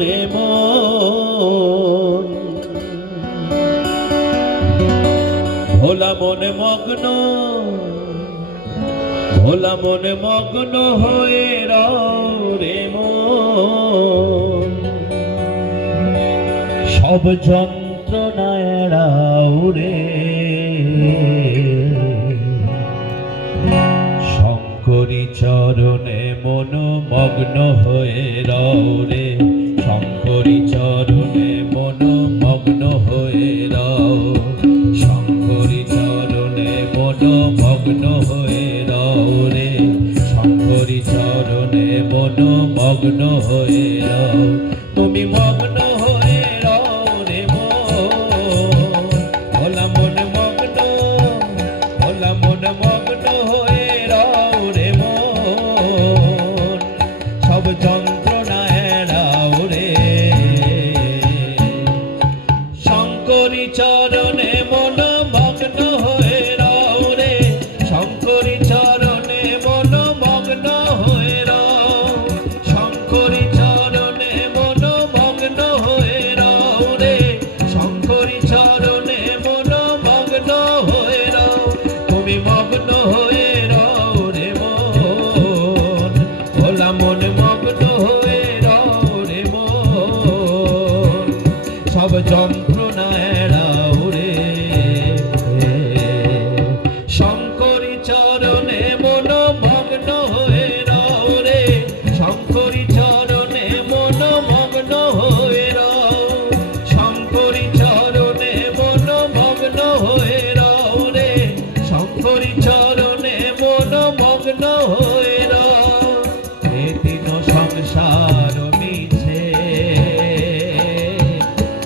রে মন, ভোলা মনে মগ্ন, ভোলা মনে মগ্ন হয়ে রও রে মন, সব যন্ত্রণা এড়াও রে, শঙ্করী চরণে মন মগ্ন হয়ে রও রে, শঙ্করী চরণে মন মগ্ন হয়ে রও, শঙ্করী চরণে মন মগ্ন হয়ে রও রে, শঙ্করী চরণে মন মগ্ন হয়ে রও, তুমি মগ্ন হয়ে রও রে মন, ভোলা মন মগ্ন, ভোলা মন মগ্ন হয়ে রও রে মন, সব যন্ত্রণা এড়াও রে, শঙ্করী চরণে মন মগ্ন হয়ে রও রে, শঙ্করী চরণে মন মগ্ন হয়ে রও, শঙ্করী চরণে মন মগ্ন হয়ে রও রে, শঙ্করী চরণে মন মগ্ন হয়ে রও, তুমি মগ্ন হয়ে রও রে মন, ভোলা মন মগ্ন হয়ে রও রে মন, সব যন্ত্রণা এড়াও রে, শঙ্করী চরণে মন মগ্ন হয়ে রও রে, শঙ্করী চরণে মন মগ্ন হয়ে রও, শঙ্করী চরণে মন মগ্ন হয়ে রও রে, শঙ্করী চরণে মন মগ্ন হয়ে রও, এ তিন সংসার মিছে,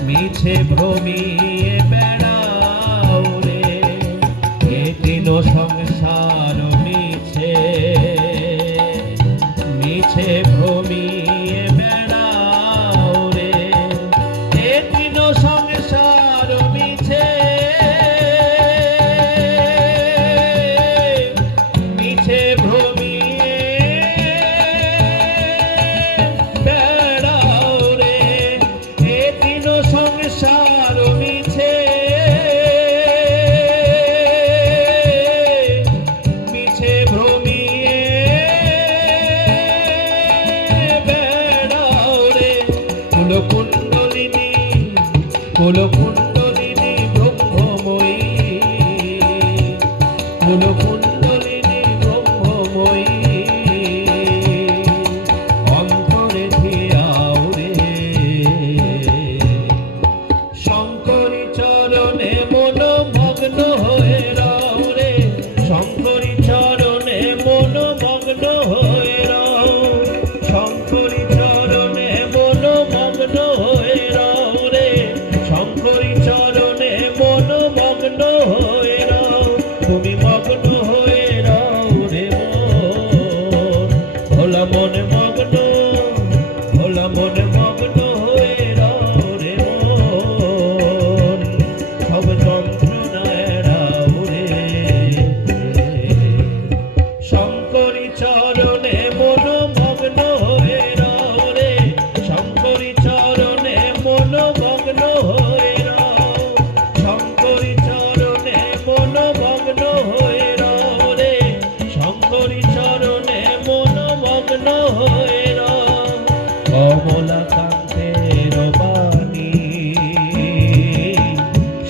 মিছে ভ্রমিয়ে বেড়াও রে, এ তিন সংসার মিছে, মিছে ভ্রমিয়ে বেড়াও রে, এ তিন সংসার মিছে, মিছে ভ্রমিয়ে বেড়াও রে, এ তিন সংসার মিছে, মিছে ভ্রমিয়ে বেড়াও রে, কুলকুণ্ডলিনী, কুলকুণ্ডলিনী ব্রহ্মময়ী, কুলকুণ্ডলিনী ব্রহ্মময়ী, অন্তরে ধিয়াও রে, শঙ্করী চরণে মন মগ্ন হয়ে রও রে, শঙ্করী চরণে মন মগ্ন হয়ে রও, শঙ্করী চরণে মন মগ্ন হয়ে রও রে, শঙ্করী চরণে মন মগ্ন হয়ে রও, তুমি মগ্ন হয়ে রও রে মন, ভোলা মন মগ্ন, ভোলা মন মগ্ন হয়ে রও রে মন, সব যন্ত্রণা এড়াও রে, শঙ্করী চরণে মন মগ্ন হয়ে রও রে, শঙ্করী চরণে মন মগ্ন হয়ে রও, শঙ্করী চরণে মন মগ্ন হয়ে রও রে, শঙ্করী চরণে মন মগ্ন হয়ে রও, কমলাকান্তের বাণী,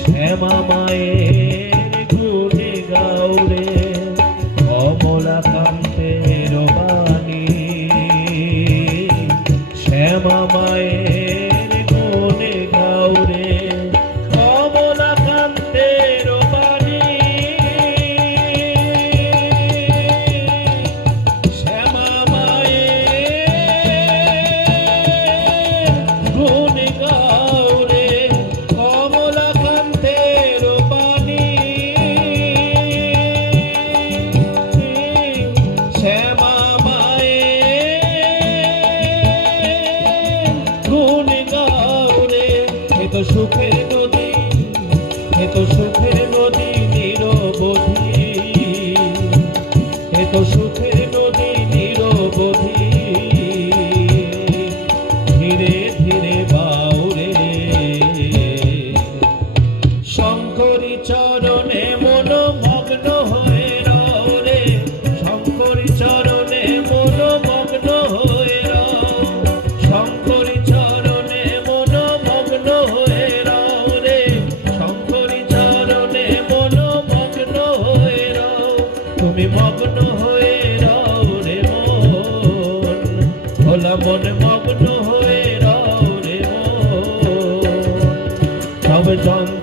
শ্যামা মায়ের গুণে গাও রে, কমলাকান্তের বাণী, শ্যামা মায়ের গুণে গাও রে, কমলাকান্তের বাণী, শ্যামা মায়ের গুণে গাও রে, কমলাকান্তের বাণী, শ্যামা মায়ের গুণে গাও রে, এ তো সুখের নদী, এ তো সুখের নদী নিরবধি, এ তো সুখের নদী নিরবধি, ধীরে ধীরে মগ্ন হয়ে রও রে মন। সব যন্ত্রণা